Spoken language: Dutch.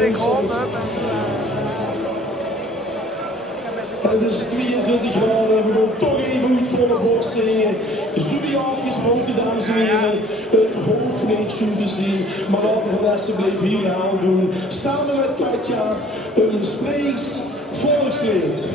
ben ik geholpen. Het is 22 graden en we gaan toch even goed volle borst zingen. Zoe afgesproken, dames en heren, het hoofdliedje te zien. Maar laten we Vanessa blijven hier aan doen. Samen met Katja, een streeks volkslied.